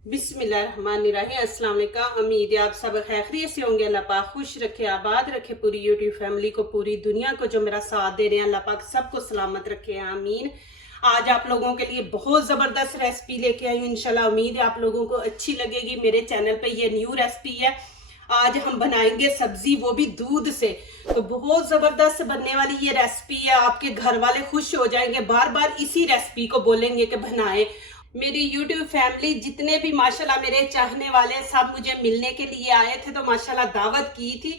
बिस्मिल्लाहिर्रहमानिर्रहीम। अस्सलाम वालेकुम। उम्मीद है आप सब खैरियत से होंगे। अल्लाह पाक खुश रखे, आबाद रखे पूरी यूट्यूब फैमिली को, पूरी दुनिया को जो मेरा साथ दे रहे हैं। अल्लाह पाक सबको सलामत रखे, आमीन। आज आप लोगों के लिए बहुत ज़बरदस्त रेसिपी लेके आई हूँ। इंशाल्लाह उम्मीद है आप लोगों को अच्छी लगेगी। मेरे चैनल पे ये न्यू रेसिपी है। आज हम बनाएंगे सब्जी, वो भी दूध से। तो बहुत ज़बरदस्त बनने वाली ये रेसिपी है। आपके घर वाले खुश हो जाएंगे, बार बार इसी रेसिपी को बोलेंगे कि बनाएं। मेरी YouTube फैमिली जितने भी माशाल्लाह मेरे चाहने वाले सब मुझे मिलने के लिए आए थे, तो माशाल्लाह दावत की थी,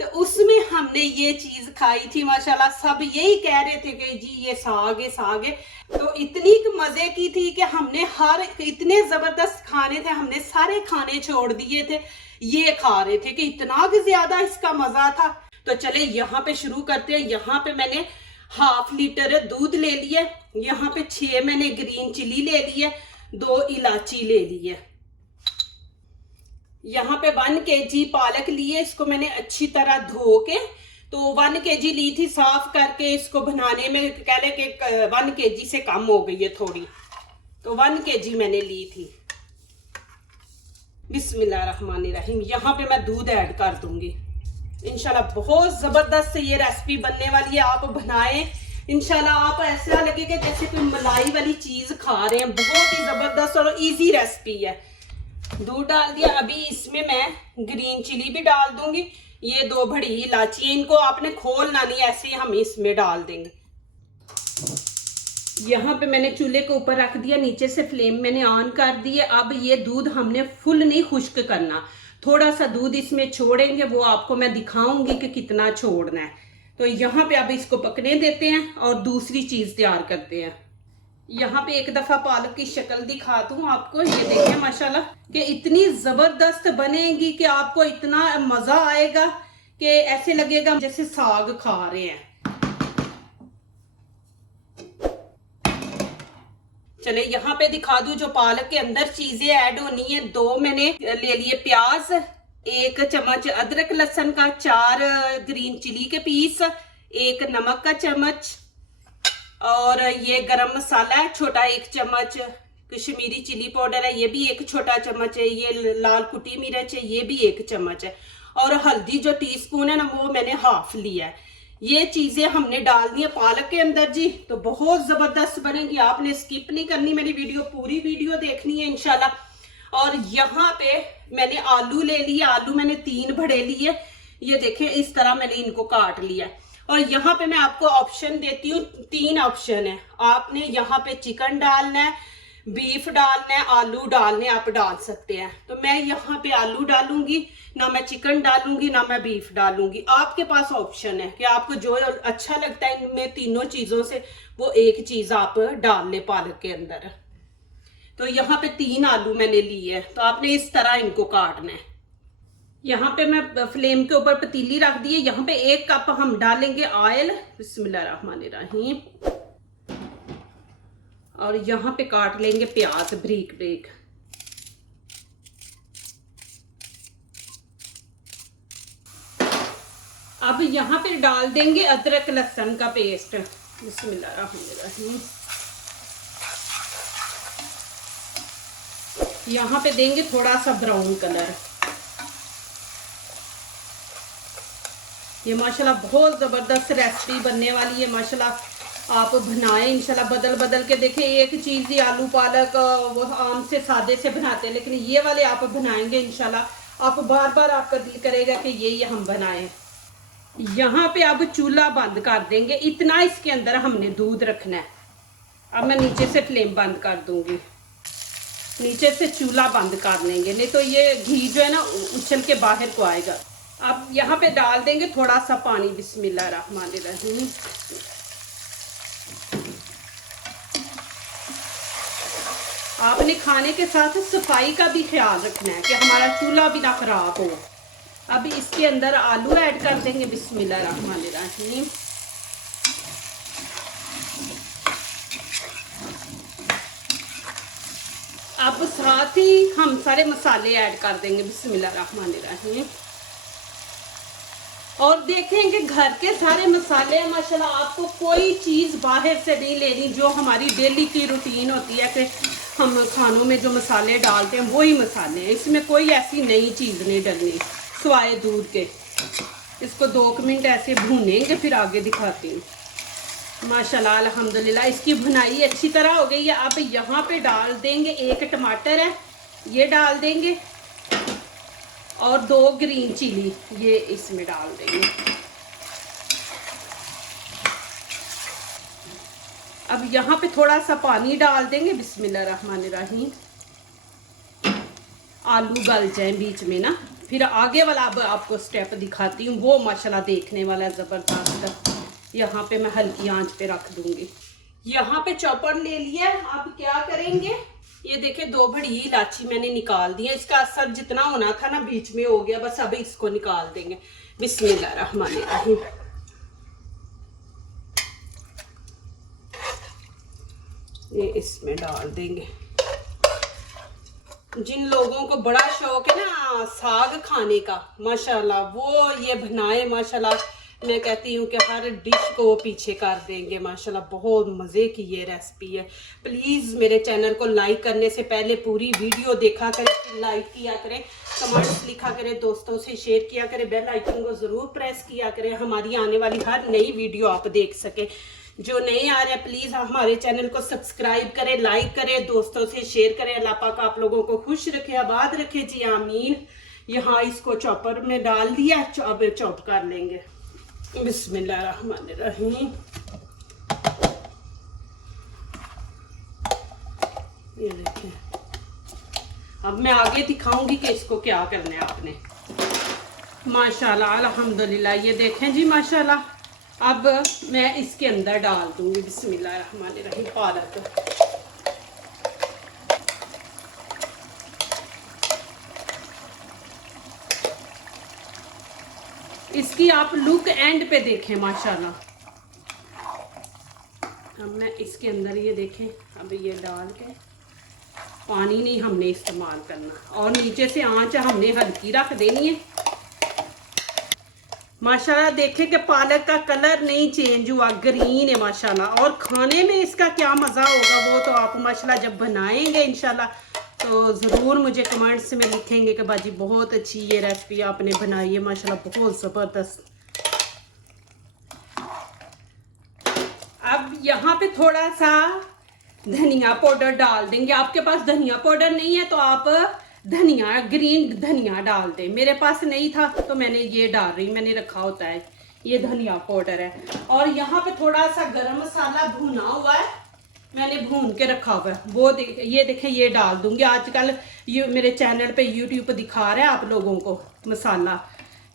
तो उसमें हमने ये चीज खाई थी। माशाल्लाह सब यही कह रहे थे कि जी ये साग है, साग है। तो इतनी मजे की थी कि हमने हर इतने जबरदस्त खाने थे, हमने सारे खाने छोड़ दिए थे, ये खा रहे थे कि इतना ज्यादा इसका मजा था। तो चले यहाँ पे शुरू करते हैं। यहाँ पे मैंने ½ लीटर दूध ले लिया, यहाँ पे 6 मैंने ग्रीन चिली ले ली है, 2 इलायची ले ली है। यहाँ पे 1 kg पालक लिए, इसको मैंने अच्छी तरह धो के, तो 1 kg ली थी साफ करके। इसको बनाने में कह ले कि 1 kg से कम हो गई है थोड़ी, तो 1 kg मैंने ली थी। बिस्मिल्लाहिर्रहमानिर्रहीम। यहाँ पे मैं दूध ऐड कर दूंगी। इंशाल्लाह बहुत जबरदस्त ये रेसिपी बनने वाली है। आप बनाएं, इंशाल्लाह आप ऐसा लगेगा जैसे कोई मलाई वाली चीज खा रहे हैं। बहुत ही जबरदस्त और इजी रेसिपी है। दूध डाल दिया। अभी इसमें मैं ग्रीन चिली भी डाल दूंगी। ये 2 बड़ी इलायची, इनको आपने खोलना नहीं, ऐसे ही हम इसमें डाल देंगे। यहाँ पे मैंने चूल्हे के ऊपर रख दिया, नीचे से फ्लेम मैंने ऑन कर दी है। अब ये दूध हमने फुल नहीं खुश्क करना, थोड़ा सा दूध इसमें छोड़ेंगे, वो आपको मैं दिखाऊंगी कि कितना छोड़ना है। तो यहाँ पे अब इसको पकने देते हैं और दूसरी चीज तैयार करते हैं। यहाँ पे एक दफा पालक की शक्ल दिखा दूं आपको। ये देखें माशाल्लाह कि इतनी जबरदस्त बनेगी कि आपको इतना मजा आएगा कि ऐसे लगेगा जैसे साग खा रहे हैं। चले यहाँ पे दिखा दूं जो पालक के अंदर चीजें ऐड होनी है। 2 मैंने ले लिए प्याज, 1 चम्मच अदरक लहसुन का, 4 ग्रीन चिली के पीस, 1 नमक का चम्मच, और ये गरम मसाला है छोटा 1 चम्मच, कश्मीरी चिली पाउडर है ये भी 1 छोटा चम्मच है, ये लाल कुटी मिर्च है ये भी 1 चम्मच है, और हल्दी जो टीस्पून है ना वो मैंने ½ लिया है। ये चीजें हमने डालनी है पालक के अंदर जी। तो बहुत जबरदस्त बनेगी, आपने स्किप नहीं करनी, मेरी वीडियो पूरी वीडियो देखनी है इंशाल्लाह। और यहाँ पे मैंने आलू ले लिए, आलू मैंने 3 बड़े लिए। ये देखें इस तरह मैंने इनको काट लिया। और यहाँ पे मैं आपको ऑप्शन देती हूँ, 3 ऑप्शन है। आपने यहाँ पे चिकन डालना है, बीफ डालना है, आलू डालने, आप डाल सकते हैं। तो मैं यहाँ पे आलू डालूंगी, ना मैं चिकन डालूंगी, ना मैं बीफ डालूंगी। आपके पास ऑप्शन है कि आपको जो अच्छा लगता है इनमें तीनों चीजों से, वो एक चीज आप डाल ले पालक के अंदर। तो यहाँ पे 3 आलू मैंने लिए है, तो आपने इस तरह इनको काटना है। यहाँ पे मैं फ्लेम के ऊपर पतीली रख दी है। यहाँ पे 1 कप हम डालेंगे ऑयल। बिस्मिल्लाहिर्रहमानिर्रहीम। और यहाँ पे काट लेंगे प्याज ब्रीक ब्रीक। अब यहाँ पे डाल देंगे अदरक लहसुन का पेस्ट। बिस्मिल्लाहिर्रहमानिर्रहीम। यहाँ पे देंगे थोड़ा सा ब्राउन कलर। ये माशाल्लाह बहुत ज़बरदस्त रेसिपी बनने वाली है। माशाल्लाह आप बनाएं इंशाल्लाह, बदल बदल के देखें। एक चीज़ ही आलू पालक वो आम से सादे से बनाते हैं, लेकिन ये वाले आप बनाएंगे इंशाल्लाह, आप बार बार आपका दिल करेगा कि ये हम बनाएं। यहाँ पे अब चूल्हा बंद कर देंगे। इतना इसके अंदर हमने दूध रखना है। अब मैं नीचे से फ्लेम बंद कर दूंगी, नीचे से चूल्हा बंद कर लेंगे, नहीं तो ये घी जो है ना उछल के बाहर को आएगा। अब यहाँ पे डाल देंगे थोड़ा सा पानी। बिस्मिल्लाहिर्रहमानिर्रहीम। आपने खाने के साथ सफाई का भी ख्याल रखना है कि हमारा चूल्हा भी ना खराब हो। अब इसके अंदर आलू ऐड कर देंगे। बिस्मिल्लाहिर्रहमानिर्रहीम। अब साथ ही हम सारे मसाले ऐड कर देंगे। बिस्मिल्लाहिर्रहमानिर्रहीम। और देखें कि घर के सारे मसाले हैं माशाल्लाह। आपको कोई चीज़ बाहर से नहीं लेनी, जो हमारी डेली की रूटीन होती है कि हम खानों में जो मसाले डालते हैं वही मसाले हैं, इसमें कोई ऐसी नई चीज़ नहीं डलनी सिवाय दूध के। इसको 2 मिनट ऐसे भूनेंगे, फिर आगे दिखाती हूँ। माशाल्लाह अल्हम्दुलिल्लाह इसकी भुनाई अच्छी तरह हो गई है। अब यहाँ पे डाल देंगे, 1 टमाटर है ये डाल देंगे और 2 ग्रीन चिली ये इसमें डाल देंगे। अब यहाँ पे थोड़ा सा पानी डाल देंगे। बिस्मिल्लाहिर्रहमानिर्रहीम। आलू गल जाए बीच में ना, फिर आगे वाला अब आपको स्टेप दिखाती हूँ, वो माशाल्लाह देखने वाला है ज़बरदस्त। यहाँ पे मैं हल्की आंच पे रख दूंगी। यहाँ पे चॉपर ले लिया। अब क्या करेंगे, ये देखे 2 बड़ी इलायची मैंने निकाल दी है। इसका असर जितना होना था ना बीच में हो गया, बस अब इसको निकाल देंगे। बिस्मिल्लाहिर्रहमानिर्रहीम। ये इसमें डाल देंगे। जिन लोगों को बड़ा शौक है ना साग खाने का, माशाल्लाह वो ये बनाए। माशाल्लाह मैं कहती हूँ कि हर डिश को वो पीछे कर देंगे। माशाल्लाह बहुत मज़े की ये रेसिपी है। प्लीज़ मेरे चैनल को लाइक करने से पहले पूरी वीडियो देखा करें, लाइक किया करें, कमेंट्स लिखा करें, दोस्तों से शेयर किया करें, बेल आइकन को ज़रूर प्रेस किया करें, हमारी आने वाली हर नई वीडियो आप देख सकें। जो नए आ रहे हैं प्लीज़ हमारे चैनल को सब्सक्राइब करें, लाइक करें, दोस्तों से शेयर करें। अल्लाह पाक आप लोगों को खुश रखे, आबाद रखे जी, आमीन। यहाँ इसको चॉपर में डाल दिया, अब चॉप कर लेंगे। बिस्मिल्लाहिर्रहमानिर्रहीम। ये देखें, अब मैं आगे दिखाऊंगी कि इसको क्या करना है आपने। माशाल्लाह अल्हम्दुलिल्लाह ये देखें जी माशाल्लाह। अब मैं इसके अंदर डाल दूंगी बिस्मिल्लाहिर्रहमानिर्रहीम पालक। इसकी आप लुक एंड पे देखें माशाल्लाह। अब मैं इसके अंदर ये देखें, अब ये डाल के पानी नहीं हमने इस्तेमाल करना और नीचे से आंच हमने हल्की रख देनी है। माशाल्लाह देखें कि पालक का कलर नहीं चेंज हुआ, ग्रीन है माशाल्लाह। और खाने में इसका क्या मज़ा होगा वो तो आप माशाल्लाह जब बनाएंगे इंशाल्लाह तो ज़रूर मुझे कमेंट्स में लिखेंगे कि बाजी बहुत अच्छी ये रेसिपी आपने बनाई है, माशाल्लाह बहुत ज़बरदस्त। अब यहाँ पे थोड़ा सा धनिया पाउडर डाल देंगे। आपके पास धनिया पाउडर नहीं है तो आप धनिया, ग्रीन धनिया डाल दें। मेरे पास नहीं था तो मैंने ये डाल रही, मैंने रखा होता है, ये धनिया पाउडर है। और यहाँ पे थोड़ा सा गरम मसाला भुना हुआ है, मैंने भून के रखा हुआ है, वो ये देखें ये डाल दूंगी। आजकल ये मेरे चैनल पे यूट्यूब पे दिखा रहा है आप लोगों को मसाला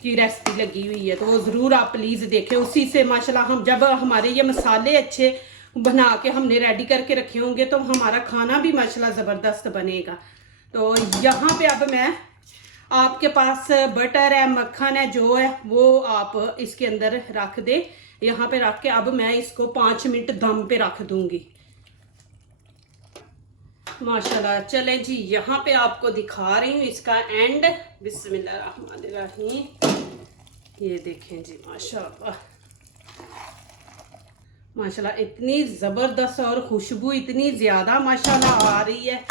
की रेसिपी लगी हुई है, तो वो ज़रूर आप प्लीज़ देखें। उसी से माशाल्लाह हम जब हमारे ये मसाले अच्छे बना के हमने रेडी करके रखे होंगे तो हमारा खाना भी माशाल्लाह ज़बरदस्त बनेगा। तो यहाँ पे अब मैं, आपके पास बटर है, मक्खन है, जो है वो आप इसके अंदर रख दे। यहाँ पे रख के अब मैं इसको 5 मिनट दम पे रख दूंगी माशाल्लाह। चले जी यहाँ पे आपको दिखा रही हूँ इसका एंड। बिस्मिल्लाहिर्रहमानिर्रहीम। ये देखें जी माशाल्लाह माशाल्लाह इतनी ज़बरदस्त और खुशबू इतनी ज़्यादा माशाल्लाह आ रही है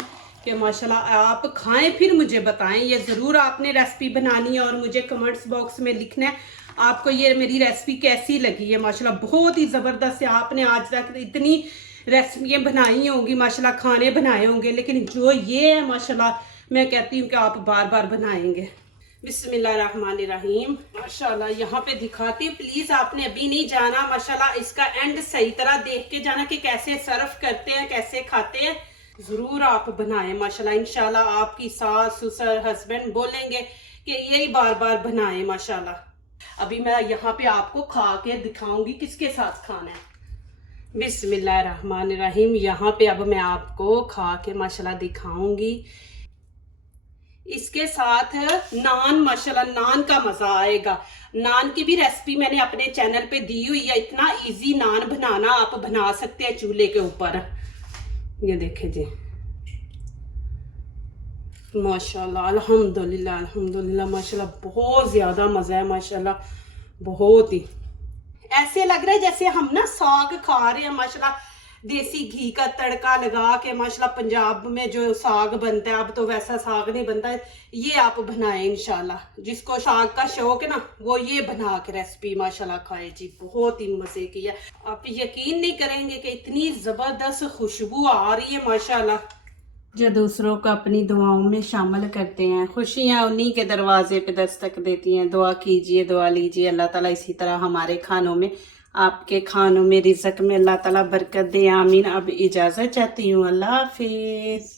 कि माशाल्लाह आप खाएं फिर मुझे बताएं। ये ज़रूर आपने रेसिपी बनानी है और मुझे कमेंट्स बॉक्स में लिखना है आपको ये मेरी रेसिपी कैसी लगी है। माशाल्लाह बहुत ही ज़बरदस्त है। आपने आज तक इतनी रेसिपियाँ बनाई होंगी माशाल्लाह, खाने बनाए होंगे, लेकिन जो ये है माशाल्लाह मैं कहती हूँ कि आप बार बार बनाएंगे। बिस्मिल्लाहिर्रहमानिर्रहीम। माशाल्लाह यहाँ पे दिखाती हूँ, प्लीज़ आपने अभी नहीं जाना माशाल्लाह, इसका एंड सही तरह देख के जाना कि कैसे सर्व करते हैं, कैसे खाते हैं। ज़रूर आप बनाएं माशाल्लाह, इंशाल्लाह आपकी सास ससुर हस्बैंड बोलेंगे कि यही बार बार बनाएं माशाल्लाह। अभी मैं यहाँ पे आपको खा के दिखाऊंगी किसके साथ खाना है। बिस्मिल्लाहिर्रहमानिर्रहीम। यहाँ पे अब मैं आपको खा के माशाल्लाह दिखाऊंगी। इसके साथ नान, माशाल्लाह नान का मज़ा आएगा। नान की भी रेसिपी मैंने अपने चैनल पे दी हुई है। इतना इजी नान बनाना, आप बना सकते हैं चूल्हे के ऊपर। ये देखें जी माशाल्लाह अल्हम्दुलिल्लाह अल्हम्दुलिल्लाह माशाल्लाह बहुत ज़्यादा मज़ा है माशाल्लाह। बहुत ही ऐसे लग रहा है जैसे हम ना साग खा रहे हैं माशाल्लाह। देसी घी का तड़का लगा के माशाल्लाह, पंजाब में जो साग बनता है, अब तो वैसा साग नहीं बनता है, ये आप बनाएं इंशाल्लाह। जिसको साग का शौक है ना, वो ये बना के रेसिपी माशाल्लाह खाए जी, बहुत ही मजे की है। आप यकीन नहीं करेंगे कि इतनी जबरदस्त खुशबू आ रही है माशाल्लाह। जो दूसरों को अपनी दुआओं में शामिल करते हैं, खुशियां उन्हीं के दरवाजे पे दस्तक देती हैं। दुआ कीजिए, दुआ लीजिए, अल्लाह ताला इसी तरह हमारे खानों में, आपके खानों में, रिज़्क में अल्लाह ताला बरकत दे, आमीन। अब इजाज़त चाहती हूँ, अल्लाह हाफिज़।